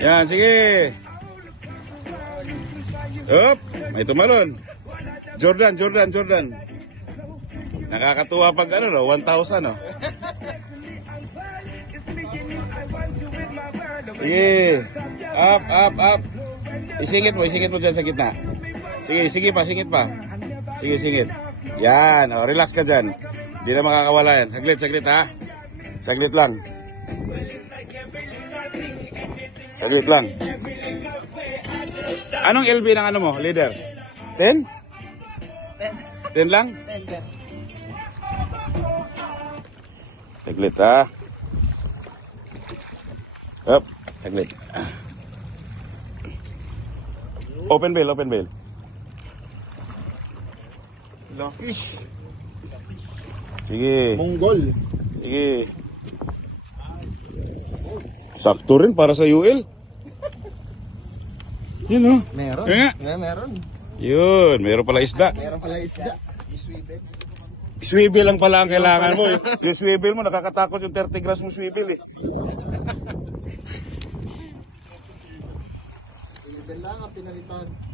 Yan, sige. Up, may tumalon. Jordan. Nakakatuwa pag ano, no? 1,000, no? Sige. Up. Isingit mo dyan sa gitna. Sige pa. Sige, singit. Yan, oh, relax ka dyan. Hindi na makakawala yan. Saglit, ha? Saglit lang. Anong LB ng ano mo, leader? 10? 10 lang? 10. Saglit, ha? Up, saglit. Open bail. Fish. Sige. Mongol. Sige. Sakto rin para sa UL. Yun, oh. Meron. Meron. Yun, meron pala isda. Meron pala isda. Swivel lang pala ang kailangan mo. Yung swivel mo, nakakatakot yung 30 grams mo swivel, eh. Swivel lang ang pinalitan.